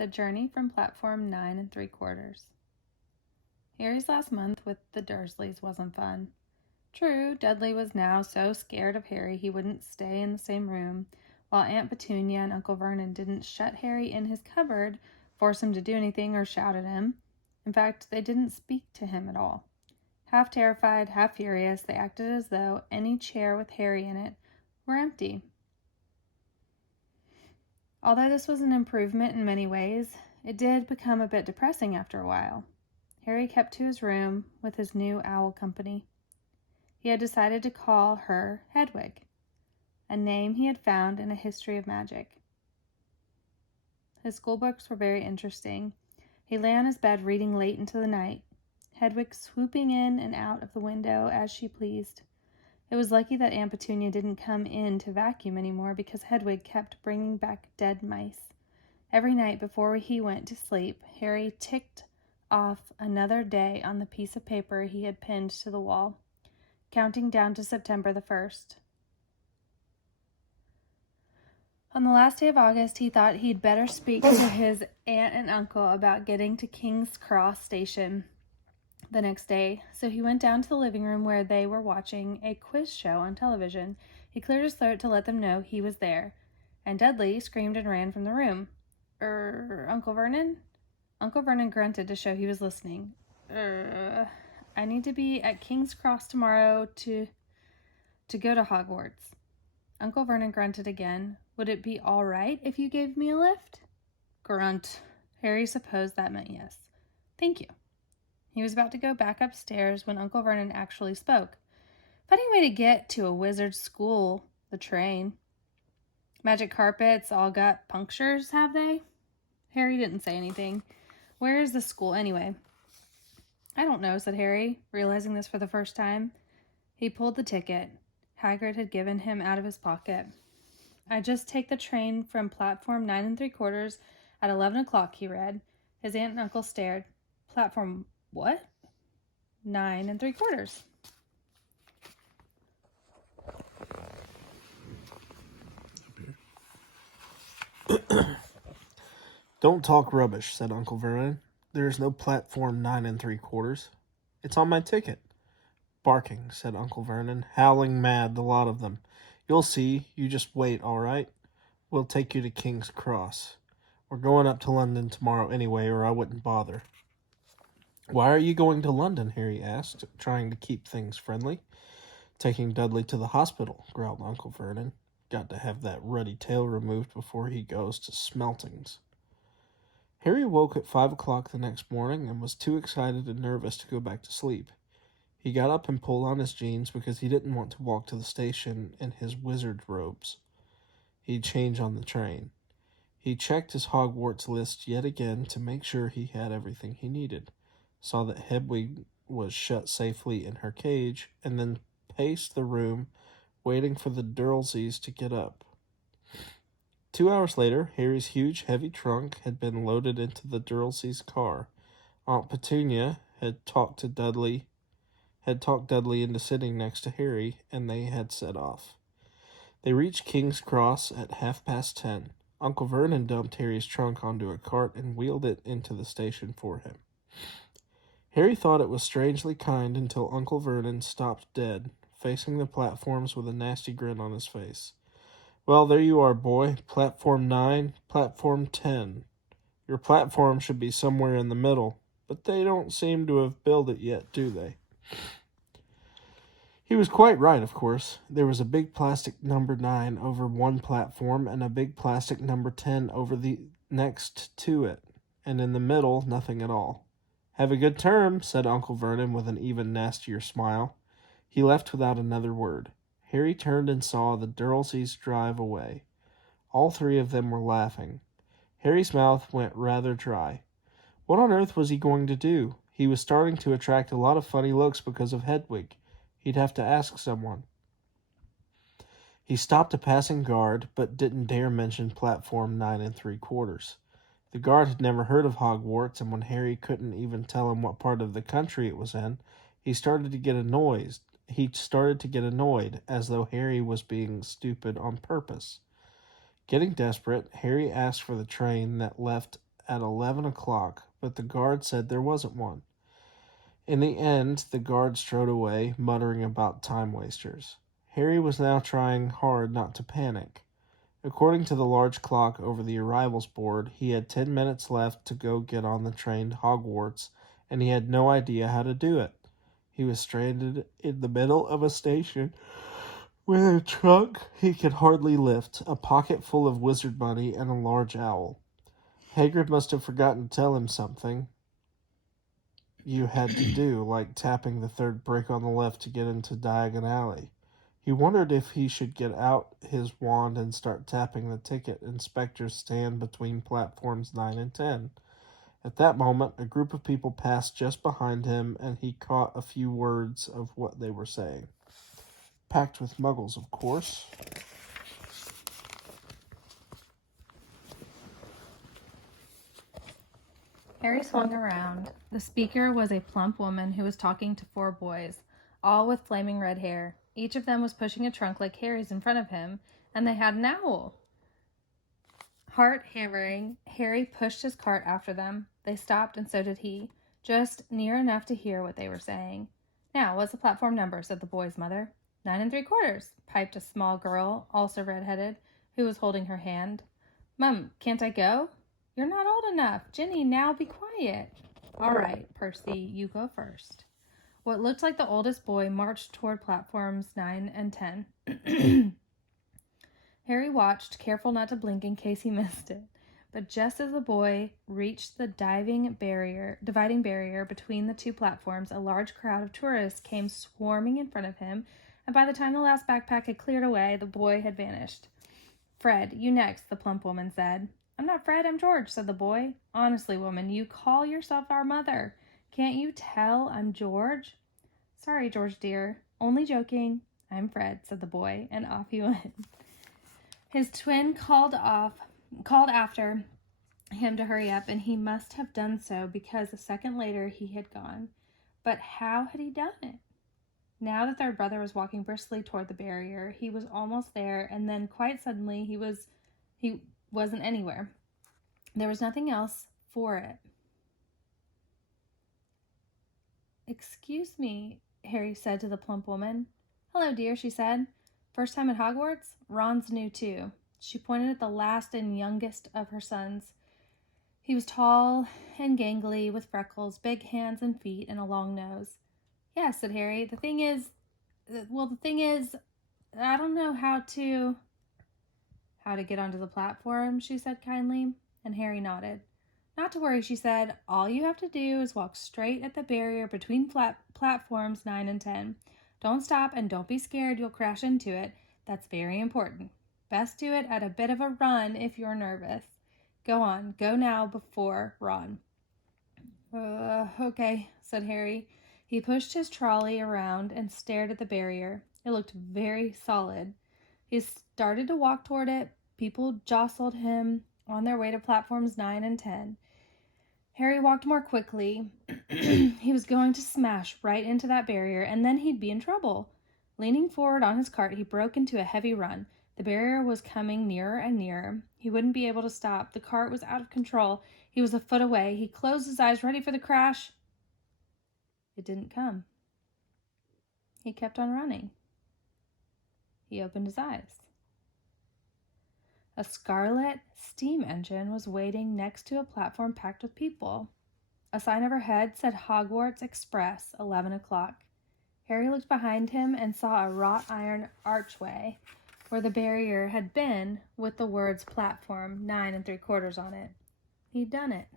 The Journey from Platform 9 3/4. Harry's last month with the Dursleys wasn't fun. True, Dudley was now so scared of Harry he wouldn't stay in the same room, while Aunt Petunia and Uncle Vernon didn't shut Harry in his cupboard, force him to do anything, or shout at him. In fact, they didn't speak to him at all. Half terrified, half furious, they acted as though any chair with Harry in it were empty. Although this was an improvement in many ways, it did become a bit depressing after a while. Harry kept to his room with his new owl company. He had decided to call her Hedwig, a name he had found in a history of magic. His school books were very interesting. He lay on his bed reading late into the night, Hedwig swooping in and out of the window as she pleased. It was lucky that Aunt Petunia didn't come in to vacuum anymore, because Hedwig kept bringing back dead mice. Every night before he went to sleep, Harry ticked off another day on the piece of paper he had pinned to the wall, counting down to September the 1st. On the last day of August, he thought he'd better speak to his aunt and uncle about getting to King's Cross Station the next day, so he went down to the living room where they were watching a quiz show on television. He cleared his throat to let them know he was there, and Dudley screamed and ran from the room. Uncle Vernon? Uncle Vernon grunted to show he was listening. I need to be at King's Cross tomorrow to go to Hogwarts. Uncle Vernon grunted again. Would it be all right if you gave me a lift? Grunt. Harry supposed that meant yes. Thank you. He was about to go back upstairs when Uncle Vernon actually spoke. Funny way to get to a wizard's school, the train. Magic carpets all got punctures, have they? Harry didn't say anything. Where is the school anyway? I don't know, said Harry, realizing this for the first time. He pulled the ticket Hagrid had given him out of his pocket. I just take the train from platform 9 3/4 at 11 o'clock, he read. His aunt and uncle stared. Platform what? 9 3/4. Don't talk rubbish, said Uncle Vernon. There is no platform 9 3/4. It's on my ticket. Barking, said Uncle Vernon, howling mad, the lot of them. You'll see. You just wait, all right? We'll take you to King's Cross. We're going up to London tomorrow anyway, or I wouldn't bother. Why are you going to London? Harry asked, trying to keep things friendly. Taking Dudley to the hospital, growled Uncle Vernon. Got to have that ruddy tail removed before he goes to Smeltings. Harry woke at 5 o'clock the next morning and was too excited and nervous to go back to sleep. He got up and pulled on his jeans because he didn't want to walk to the station in his wizard robes. He'd change on the train. He checked his Hogwarts list yet again to make sure he had everything he needed, saw that Hedwig was shut safely in her cage, and then paced the room, waiting for the Dursleys to get up. 2 hours later, Harry's huge, heavy trunk had been loaded into the Dursleys' car. Aunt Petunia had talked Dudley into sitting next to Harry, and they had set off. They reached King's Cross at 10:30. Uncle Vernon dumped Harry's trunk onto a cart and wheeled it into the station for him. Harry thought it was strangely kind until Uncle Vernon stopped dead, facing the platforms with a nasty grin on his face. Well, there you are, boy. Platform 9, platform 10. Your platform should be somewhere in the middle, but they don't seem to have built it yet, do they? He was quite right, of course. There was a big plastic number 9 over one platform and a big plastic number 10 over the next to it, and in the middle, nothing at all. Have a good term, said Uncle Vernon with an even nastier smile. He left without another word. Harry turned and saw the Dursleys drive away. All three of them were laughing. Harry's mouth went rather dry. What on earth was he going to do? He was starting to attract a lot of funny looks because of Hedwig. He'd have to ask someone. He stopped a passing guard, but didn't dare mention platform 9 3/4. The guard had never heard of Hogwarts, and when Harry couldn't even tell him what part of the country it was in, he started to get annoyed, as though Harry was being stupid on purpose. Getting desperate, Harry asked for the train that left at 11 o'clock, but the guard said there wasn't one. In the end, the guard strode away, muttering about time wasters. Harry was now trying hard not to panic. According to the large clock over the arrivals board, he had 10 minutes left to go get on the train to Hogwarts, and he had no idea how to do it. He was stranded in the middle of a station with a trunk he could hardly lift, a pocket full of wizard money, and a large owl. Hagrid must have forgotten to tell him something you had to do, like tapping the third brick on the left to get into Diagon Alley. He wondered if he should get out his wand and start tapping the ticket inspector's stand between platforms 9 and 10. At that moment, a group of people passed just behind him, and he caught a few words of what they were saying. Packed with muggles, of course. Harry swung around. The speaker was a plump woman who was talking to 4 boys, all with flaming red hair. Each of them was pushing a trunk like Harry's in front of him, and they had an owl. Heart hammering, Harry pushed his cart after them. They stopped, and so did he, just near enough to hear what they were saying. "Now, what's the platform number?" said the boy's mother. 9 3/4, piped a small girl, also red-headed, who was holding her hand. "Mum, can't I go?" "You're not old enough. Ginny, now be quiet." "All right, Percy, you go first." What looked like the oldest boy marched toward platforms 9 and 10. Harry watched, careful not to blink in case he missed it. But just as the boy reached the dividing barrier between the 2 platforms, a large crowd of tourists came swarming in front of him, and by the time the last backpack had cleared away, the boy had vanished. "Fred, you next," the plump woman said. "I'm not Fred, I'm George," said the boy. "Honestly, woman, you call yourself our mother. Can't you tell I'm George?" "Sorry, George dear. Only joking. I'm Fred," said the boy, and off he went. His twin called after him to hurry up, and he must have done so because a second later he had gone. But how had he done it? Now the 3rd brother was walking briskly toward the barrier. He was almost there, and then quite suddenly he wasn't anywhere. There was nothing else for it. "Excuse me," Harry said to the plump woman. "Hello, dear," she said. "First time at Hogwarts?" Ron's new too. She pointed at the last and youngest of her sons. He was tall and gangly, with freckles, big hands and feet, and a long nose. "Yes," said Harry. The thing is, I don't know how to get onto the platform," she said kindly, and Harry nodded. "Not to worry," she said. "All you have to do is walk straight at the barrier between platforms 9 and 10. Don't stop, and don't be scared you'll crash into it. That's very important. Best do it at a bit of a run if you're nervous. Go on, go now before Ron." Okay," said Harry. He pushed his trolley around and stared at the barrier. It looked very solid. He started to walk toward it. People jostled him on their way to platforms 9 and 10. Harry walked more quickly. He was going to smash right into that barrier, and then he'd be in trouble. Leaning forward on his cart, he broke into a heavy run. The barrier was coming nearer and nearer. He wouldn't be able to stop. The cart was out of control. He was a foot away. He closed his eyes, ready for the crash. It didn't come. He kept on running. He opened his eyes. A scarlet steam engine was waiting next to a platform packed with people. A sign overhead said Hogwarts Express, 11 o'clock. Harry looked behind him and saw a wrought iron archway where the barrier had been, with the words platform 9 3/4 on it. He'd done it.